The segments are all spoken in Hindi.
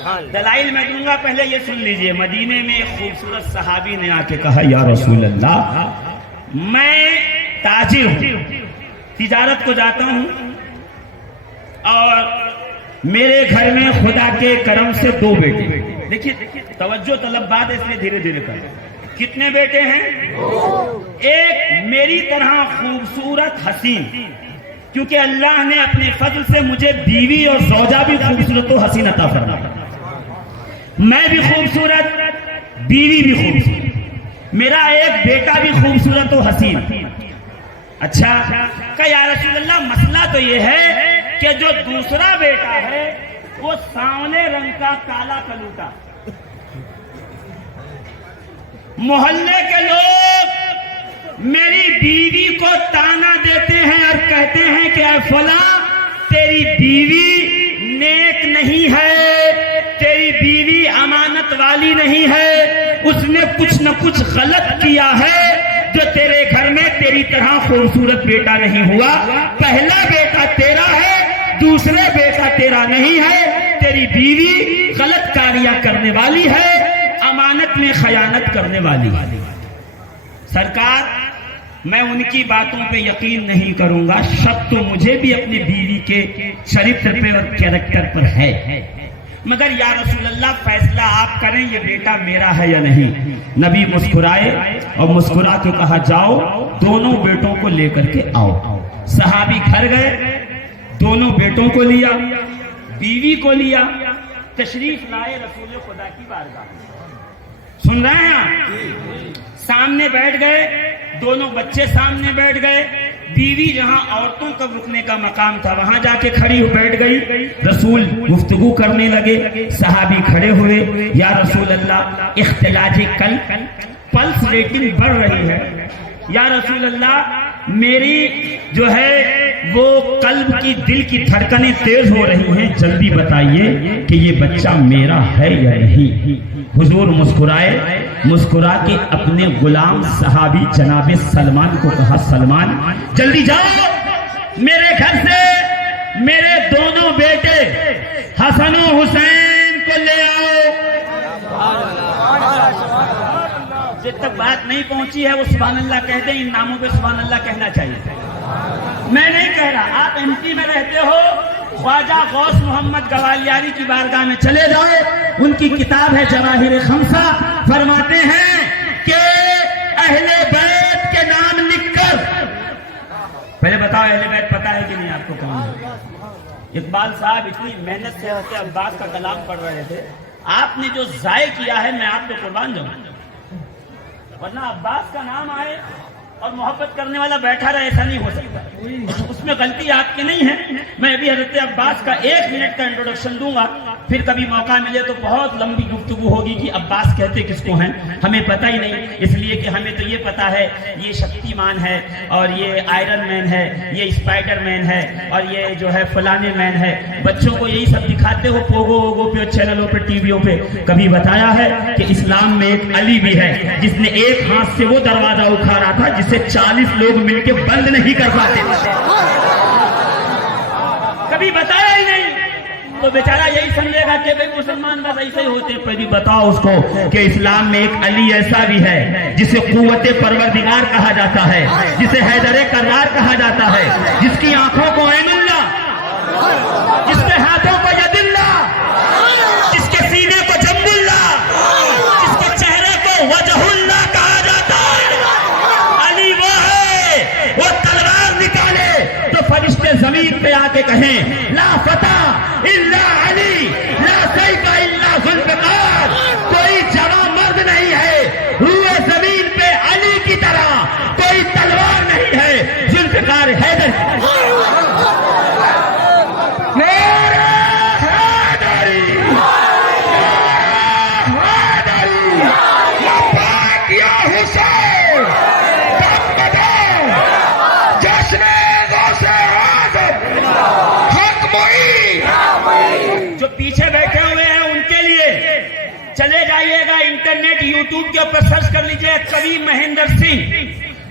दलाइल मैं दूंगा, पहले ये सुन लीजिए। मदीने में एक खूबसूरत सहाबी ने आके कहा, या रसूल अल्लाह, मैं ताजिर हूँ, तिजारत को जाता हूँ और मेरे घर में खुदा के करम से 2 बेटे। देखिए तवज्जो तलब बात है, इसलिए धीरे धीरे कर। कितने बेटे हैं? एक मेरी तरह खूबसूरत हसीन, क्योंकि अल्लाह ने अपने फजल से मुझे बीवी और ज़ौजा भी खूबसूरत और हसीन अता फरमाया। मैं भी खूबसूरत, बीवी भी खूबसूरत, मेरा एक बेटा भी खूबसूरत और हसीन। अच्छा कहा, या रसूल अल्लाह, मसला तो ये है कि जो दूसरा बेटा है वो सांवले रंग का काला कलूटा। मोहल्ले के लोग मेरी बीवी को ताना देते हैं और कहते हैं कि फला, तेरी बीवी नेक नहीं है, तेरी बीवी अमानत वाली नहीं है, उसने कुछ न कुछ गलत किया है जो तेरे घर में तेरी तरह खूबसूरत बेटा नहीं हुआ। पहला बेटा तेरा है, दूसरे बेटा तेरा नहीं है, तेरी बीवी गलत कार्य करने वाली है, अमानत में खयानत करने वाली। सरकार, मैं उनकी बातों पे यकीन नहीं करूंगा, शक तो मुझे भी अपनी बीवी के चरित्र पे और कैरेक्टर पर है, मगर या रसूल अल्लाह, फैसला आप करें, ये बेटा मेरा है या नहीं। नबी मुस्कुराए और मुस्कुरा के कहा, जाओ दोनों बेटों को लेकर के आओ। सहाबी घर गए, दोनों बेटों को लिया, बीवी को लिया, तशरीफ लाए रसूल खुदा की बारगाह। सुन रहे हैं आप? सामने बैठ गए, दोनों बच्चे सामने बैठ गए, बीवी जहां औरतों का रुकने का मकाम था वहां जाके खड़ी हो बैठ गई। रसूल गुफ्तगू करने लगे, सहाबी खड़े हुए, या रसूल अल्लाह, इख्तिलाजे कल, पल्स रेटिंग बढ़ रही है, या रसूल अल्लाह, मेरी जो है वो कल्ब की, दिल की धड़कनें तेज हो रही हैं, जल्दी बताइए कि ये बच्चा मेरा है या नहीं। हुजूर मुस्कुराए, मुस्कुरा के अपने गुलाम सहाबी जनाबे सलमान को कहा, सलमान जल्दी जाओ, मेरे घर से मेरे दोनों बेटे हसन और हुसैन को ले आओ। जब तक बात नहीं पहुंची है वो सुभान अल्लाह कहते हैं, इन नामों पे सुभान अल्लाह कहना चाहिए। मैं नहीं कह रहा, आप एमपी में रहते हो, ख्वाजा गौस मोहम्मद गवालियारी की बारगाह में चले जाओ, उनकी किताब है जवाहिर खमसा, फरमाते हैं कि अहले बैत के नाम लिखकर, पहले बताओ अहले बैत पता है कि नहीं आपको कौन है? इकबाल साहब इतनी मेहनत से हज़रत अब्बास का कलाम पढ़ रहे थे, आपने जो जाय किया है मैं आप पे कुर्बान जाऊं, वरना अब्बास का नाम आए और मोहब्बत करने वाला बैठा रहे, ऐसा नहीं हो सकता। उसमें गलती आपकी नहीं है। मैं अभी हज़रत अब्बास का 1 मिनट का इंट्रोडक्शन दूंगा, फिर कभी मौका मिले तो बहुत लंबी गुफ्तगू होगी कि अब्बास कहते किसको हैं, हमें पता ही नहीं, इसलिए कि हमें तो ये पता है ये शक्तिमान है और ये आयरन मैन है, ये स्पाइडर मैन है और ये जो है फलाने मैन है। बच्चों को यही सब दिखाते हो पोगो वोगो पे, चैनलों पे, टीवियों पे। कभी बताया है कि इस्लाम में एक अली भी है जिसने एक हाथ से वो दरवाजा उखाड़ा था जिसे 40 लोग मिलकर बंद नहीं कर पाते। कभी बताया ही नहीं, तो बेचारा यही समझेगा कि भाई मुसलमान बस ऐसे ही होते। पर बताओ उसको कि इस्लाम में एक अली ऐसा भी है जिसे कुव्वते परवरदिगार कहा जाता है, जिसे हैदरे कर्रार कहा जाता है, जिसकी आंखों को ऐनुल्लाह, जिसके हाथों को यदिल्ला, जिसके सीने को जम्बुल्ला, जिसके चेहरे को वजहुल्ला कहा जाता है। अली वो है, वो तलवार निकाले तो फरिश्ते जमीन पे आके कहें, ला फता इल्ला अली, ला सैका इल्ला जुल्फकार। कोई जवां मर्द नहीं है रूए जमीन पे अली की तरह, कोई तलवार नहीं है जुल्फकार हैदर। जो पीछे बैठे हुए हैं उनके लिए चले जाइएगा इंटरनेट, यूट्यूब के ऊपर सर्च कर लीजिए कवि महेंद्र सिंह।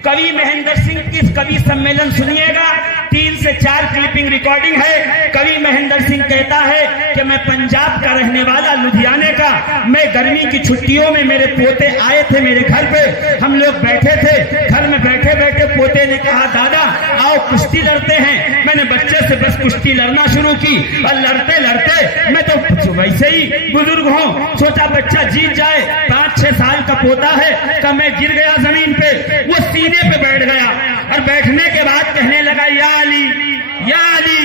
कवि महेंद्र सिंह किस कवि सम्मेलन सुनिएगा, 3 से 4 क्लिपिंग रिकॉर्डिंग है। कवि महेंद्र सिंह कहता है कि मैं पंजाब का रहने वाला, लुधियाने का, मैं गर्मी की छुट्टियों में मेरे पोते आए थे मेरे घर पे, हम लोग बैठे थे, घर में बैठे बैठे पोते ने कहा दादा आओ कुश्ती लड़ते हैं। मैंने बच्चे से बस कुश्ती लड़ना शुरू की और लड़ते लड़ते मैं तो वैसे ही बुजुर्ग हूँ, सोचा बच्चा जीत जाए, 5-6 साल का पोता है, तो मैं गिर गया जमीन पे, वो सीने पे बैठ गया और बैठने के बाद कहने लगा या अली या अली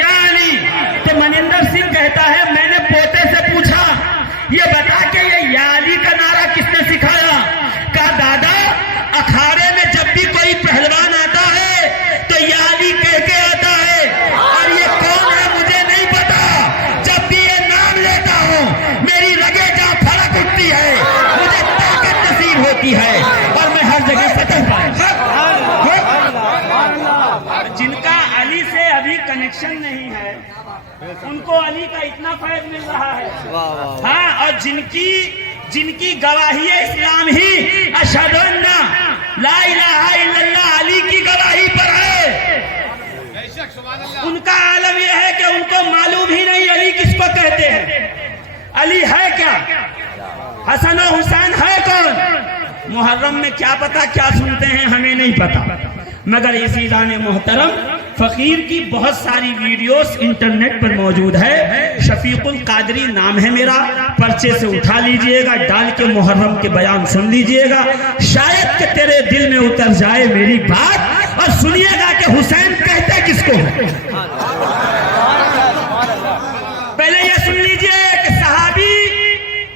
या अली। तो मनिंदर सिंह कहता है मैंने पोते से पूछा ये बता के ये या अली का नारा किसने सिखाया? कहा दादा अखाड़े में जब भी कोई पहलवान आता है तो या अली कह के आता है, और ये कौन है मुझे नहीं पता, जब भी ये नाम लेता हूँ मेरी रगे जहाँ फड़क उठती है, मुझे ताकत नसीब होती है और मैं हर जगह फतह पाऊंगा। जिनका अली से अभी कनेक्शन नहीं है उनको अली का इतना फैज मिल रहा है। हाँ, और जिनकी गवाही इस्लाम ही अशहदु अन्ना ला इलाहा इल्लल्लाह अली की गवाही पर है, उनका आलम यह है कि उनको मालूम ही नहीं अली किसको कहते हैं। अली है क्या? हसन और हुसैन है कौन? मुहर्रम में क्या पता क्या सुनते हैं, हमें नहीं पता, मगर इसी जाने मोहतरम फकीर की बहुत सारी वीडियोस इंटरनेट पर मौजूद है। शफीकुल कादरी नाम है मेरा, पर्चे से उठा लीजिएगा, डाल के मुहर्रम के बयान सुन लीजिएगा, शायद कि तेरे दिल में उतर जाए मेरी बात, और सुनिएगा कि हुसैन कहते किसको है। पहले ये सुन लीजिए कि सहाबी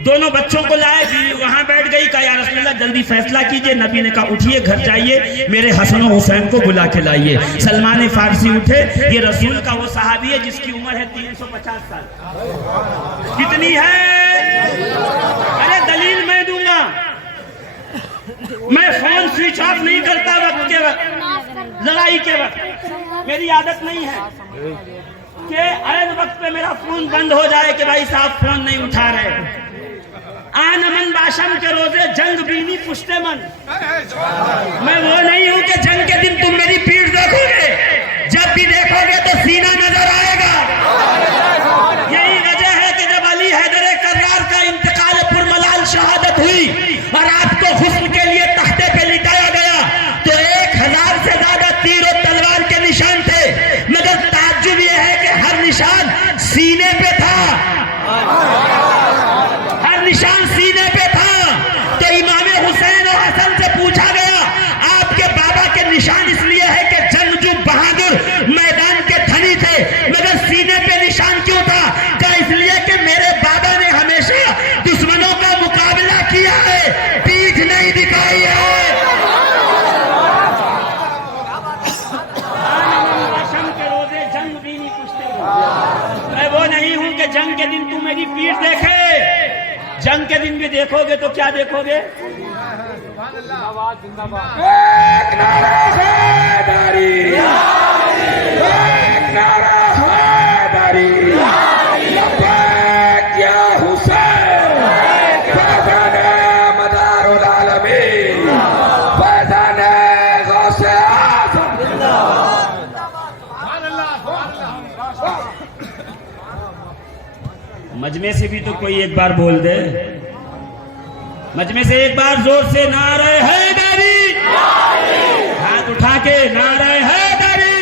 दोनों बच्चों को लाए, बीवी वहां बैठ गई, कहा या रसूलल्लाह जल्दी फैसला कीजिए। नबी ने कहा उठिए घर जाइए, मेरे हसन और हुसैन को बुला के लाइए। सलमान फारसी उठे, ये रसूल का वो सहाबी है जिसकी उम्र है 350 साल। कितनी है? अरे दलील मैं दूंगा, मैं फोन स्विच ऑफ नहीं करता वक्त के वक्त, लड़ाई के वक्त, मेरी आदत नहीं है कि ऐन वक्त पे मेरा फोन बंद हो जाए कि भाई साहब फोन नहीं उठा रहे। आनमन बाशम के रोजे जंग बीनी पुश्ते मन, मैं वो नहीं हूं कि जंग के दिन तुम मेरी पीठ देखोगे, जब भी देखोगे तो सीना नजर आएगा। यही वजह है कि जब अली हैदर कर्रार का इंतकाल पुरमलाल शहादत हुई और आपको हुस्न के लिए तख्ते पे लिटाया गया तो 1000 से ज्यादा तीर और तलवार के निशान थे, मगर ताज्जुब यह है कि हर निशान सीने पे था, निशान सीने पे था। तो इमाम हुसैन और हसन से पूछा गया आपके बाबा के निशान इसलिए है कि जंगजू बहादुर मैदान के धनी थे, मगर सीने पे निशान क्यों था? क्या इसलिए कि मेरे बाबा ने हमेशा दुश्मनों का मुकाबला किया है, पीठ नहीं दिखाई है। के रोजे जंग भी नहीं पूछते, मैं वो नहीं हूं कि जंग के दिन तू मेरी पीठ देखे, जंग के दिन भी देखोगे तो क्या देखोगे? एक नारा हैदरी, एक नारा हैदरी, लब्बैक या हुसैन, फैज़ान मदारुल आलमीन, फैज़ान गौसे आज़म। मजमे से भी तो कोई एक बार बोल दे, मजमे से एक बार जोर से नारे हैदरी, हाथ उठा के नारे हैदरी।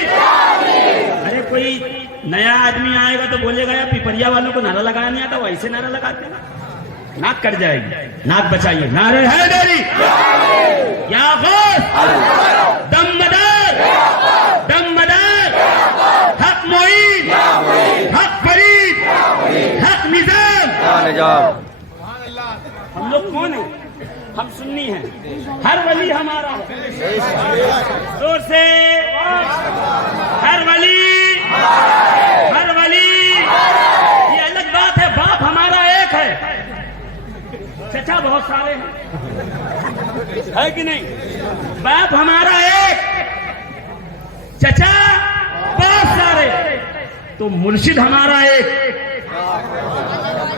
अरे कोई नया आदमी आएगा तो बोलेगा यार पिपरिया वालों को नारा लगाना नहीं आता, वो ऐसे नारा लगाते ना, नाक कट जाएगी, नाक बचाइए। नारे हैदरी, या गौस, दमदार, दमदार, हक मोईन, हक फरीद, हक निजाम। हम लोग कौन है? हम सुन्नी हैं, हर वली हमारा है, जोर से हर वली, हर वली। ये अलग बात है, बाप हमारा एक है, चचा बहुत सारे हैं, है कि नहीं? बाप हमारा एक, चचा बहुत सारे, तो मुर्शिद हमारा एक।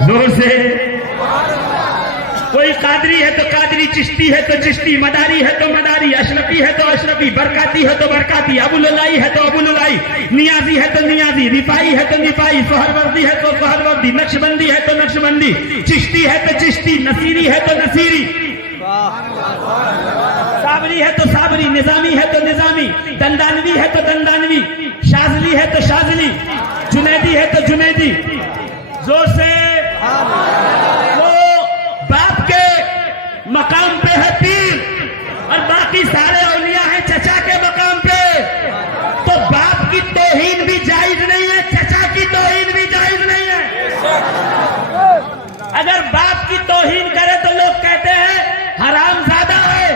जोर से कोई कादरी है तो कादरी, चिश्ती है तो चिश्ती, मदारी है तो मदारी, अशरफी है तो अशरफी, बरकाती है तो बरकाती, अबुललाई है तो अबुललाई, नियाजी है तो नियाजी, रिफाई है तो रिफाई, सोहरवर्दी है तो सोहरवर्दी, नक्शबंदी है तो नक्शबंदी, चिश्ती है तो चिश्ती, नसीरी है तो नसीरी, साबरी है तो साबरी, निजामी है तो निजामी, दंदानवी है तो दंदानवी, शाजली है तो शाजली, जुनैदी है तो जुनैदी। जोर से वो बाप के मकाम पे है पीर और बाकी सारे औलिया हैं चचा के मकाम पे, तो बाप की तौहीन भी जायज नहीं है, चचा की तौहीन भी जायज नहीं है। अगर बाप की तौहीन करे तो लोग कहते हैं हरामजादा है।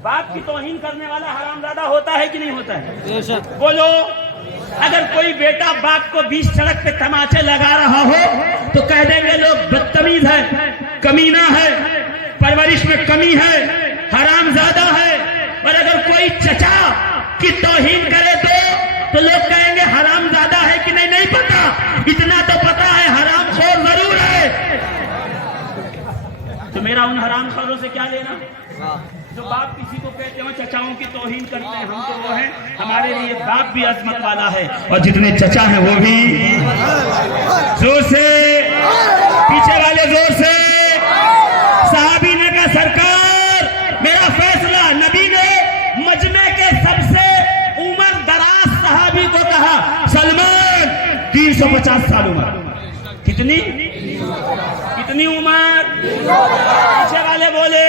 बाप की तौहीन करने वाला हरामजादा होता है कि नहीं होता है? बोलो। अगर कोई बेटा बाप को बीच सड़क पे तमाचे लगा रहा हो तो कह देंगे लोग बदतमीज है, कमीना है, परवरिश में कमी है, हरामजादा है। और अगर कोई चचा की तौहीन करे तो लोग कहेंगे हरामजादा है कि नहीं, नहीं पता, इतना तो पता है हरामखोर जरूर है। तो मेरा उन हरामखोरों से क्या लेना जो बाप किसी को कहते हो चचाओं की तौहीन करते हैं। हम तो वो हैं, हमारे लिए बाप भी अजमत वाला है और जितने चचा हैं वो भी। जोर से, पीछे वाले जोर से। साहबी ने कहा सरकार मेरा फैसला, नबी ने मजमे के सबसे उम्र दराज सहाबी को कहा सलमान 350 साल उम्र। कितनी उम्र? पीछे वाले बोले,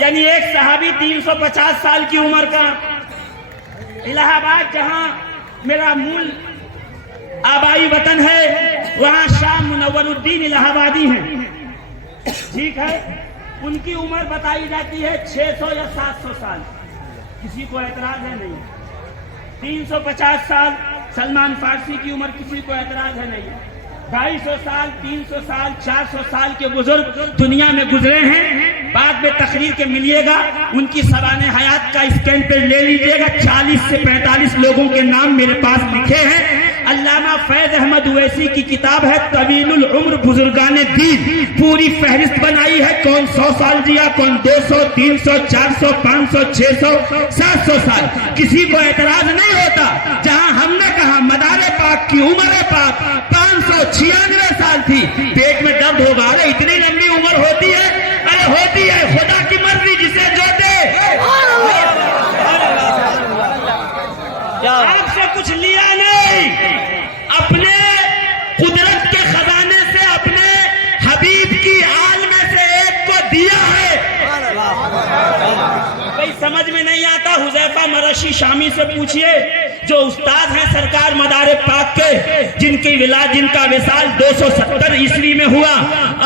यानी एक सहाबी 350 साल की उम्र का। इलाहाबाद जहां मेरा मूल आबाई वतन है वहां शाह मुनव्वरुद्दीन इलाहाबादी हैं, ठीक है। उनकी उम्र बताई जाती है 600 या 700 साल। किसी को एतराज है नहीं। 350 साल सलमान फारसी की उम्र, किसी को एतराज है नहीं। 250 साल, 300 साल, 400 साल के बुजुर्ग दुनिया में गुजरे हैं। बाद में तकरीर के मिलिएगा, उनकी सवाने हयात का स्कैन पे ले लीजिएगा। 40 से 45 लोगों के नाम मेरे पास लिखे हैं। अल्लामा फैज अहमद उवैसी की किताब है तवीलुल उम्र बुजुर्गाने दीन, पूरी फहरिस्त बनाई है कौन 100 साल जिया, कौन 200, 300, 400, 500, 600, 700 साल। किसी को एतराज नहीं होता। जहां हमने कहा मदारे पाक की उम्र पाक 596 साल थी, पेट में दर्द होगा। अरे इतनी लंबी उम्र होती है? अरे होती है, खुदा की मर्जी जिसे जो दे। आपसे कुछ लिया नहीं, अपने कुदरत के खजाने से अपने हबीब की आल में से एक को दिया है। भाई समझ में नहीं आता, हुज़ैफा मरशी शामी से पूछिए जो उस्ताद हैं सरकार मदारे पाक के, जिनका विसाल 270 ईस्वी में हुआ।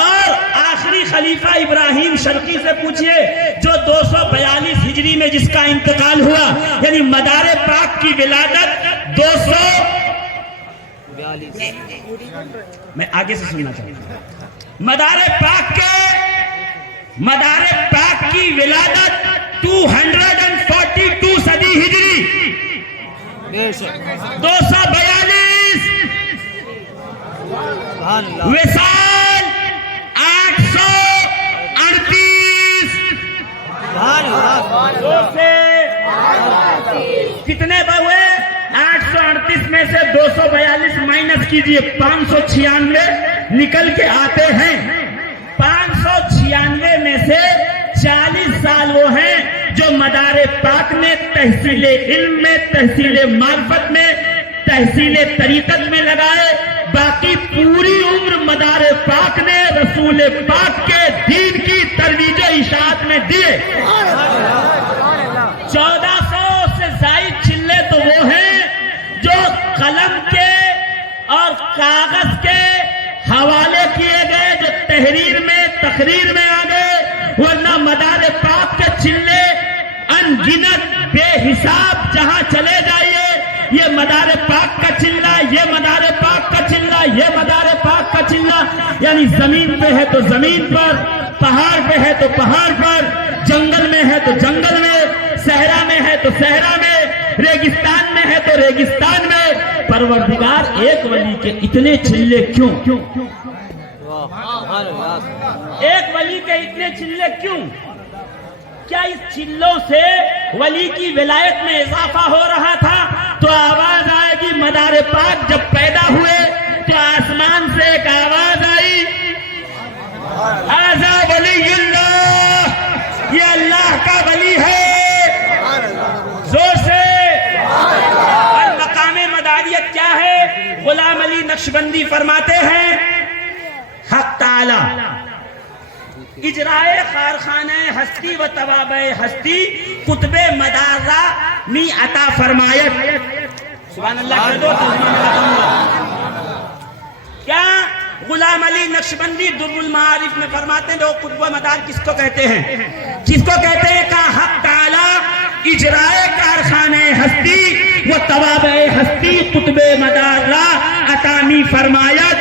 और आखिरी खलीफा इब्राहिम शर्की से पूछिए जो 242 हिजरी में जिसका इंतकाल हुआ। यानी मदारे पाक की विलादत 242। मैं आगे से सुनना चाहूंगा। मदारे पाक की विलादत 242 सदी हिजरी, 242 विसाल 838। कितने हुए? 838 में से 242 माइनस कीजिए, 596 निकल के आते हैं। 596 में से 40 साल वो हैं जो मदारे पाक में तहसीले इल्म में, तहसीले मार्फत में, तहसीले तरीकत में लगाए। बाकी पूरी उम्र मदारे पाक ने रसूल पाक के दीन की तरवीज इशाअत में दिए। 1400 से जायद चिल्ले तो वो हैं जो कलम के और कागज के हवाले किए गए, जो तहरीर में तकरीर में आ गए। वरना मदारे पाक के चिल्ले अनगिनत बेहिसाब जहां चले जाइए, ये मदारे पाक का चिल्ला, ये मदारे पाक का चिल्ला, ये मदारे पाक का चिल्ला। यानी जमीन पे है तो जमीन पर, पहाड़ पे है तो पहाड़ पर, जंगल में है तो जंगल में, सहरा में है तो सहरा में, रेगिस्तान में है तो रेगिस्तान में। परवरदिगार एक वली के इतने चिल्ले क्यों? एक वली के इतने चिल्ले क्यों? क्या इस चिल्लों से वली की विलायत में इजाफा हो रहा था? तो आवाज आएगी मदार पाक जब पैदा हुए तो आसमान से एक आवाज आई, आजा वलीउल्लाह, ये अल्लाह का वली है, जोर से। और मकामे मदारियत क्या है? गुलाम अली नक्शबंदी फरमाते हैं, हक ताला इजराए कारखाने हस्ती व तवाबे हस्ती कुतबे मदारा मी अता फरमायत। सुभान अल्लाह कह दो तो क्या गुलाम अली नक्शबंदी दुर्रुल मारिफ में फरमाते हैं, लोग कुतबे मदार किसको कहते हैं? किसको कहते हैं? का हक ताला इजराए कारखाने हस्ती व तवाबे हस्ती कुतबे मदारा अतामी फरमायत।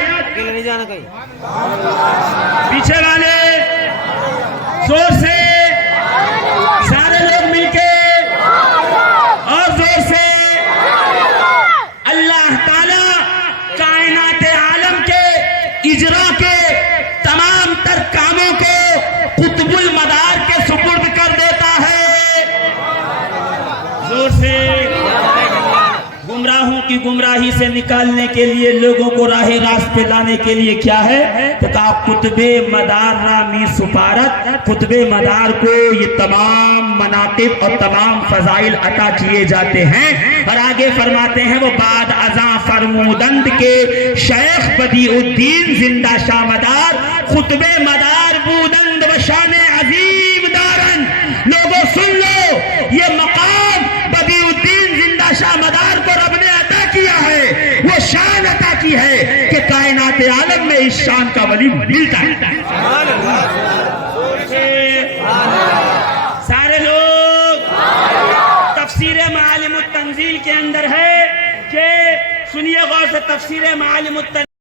पीछे वाले जोर से, सारे लोग मिलके और जोर से। अल्लाह ताला कायनात आलम के इजरा के तमाम तर कामों को कुतुबुल मदार के सुपुर्द कर देता है। जोर से। गुमराहों की गुमराही से निकालने के लिए, लोगों को राहे रास्त पे लाने के लिए क्या है? तो कहा कुतबे मदार नामी सुपारत, कुतबे मदार को ये तमाम मनाकिब और तमाम फजाइल अता किए जाते हैं। और आगे फरमाते हैं, वो बाद अज़ा फरमूदंद के शेख बदीउद्दीन जिंदा शाह मदार, कुतबे मदार बूदंद व शान अजीम दारन। लोगों सुन लो, ये मकाम बदीउद्दीन जिंदा शाह मदार को रब ने अता किया है, वो शान अता की है कि कायनात आलम में इस शान का वली मिलता है। सारे लोग तफसीर मालिमुत तंजील के अंदर है कि सुनिए गौर से, तफसीर मालिमुत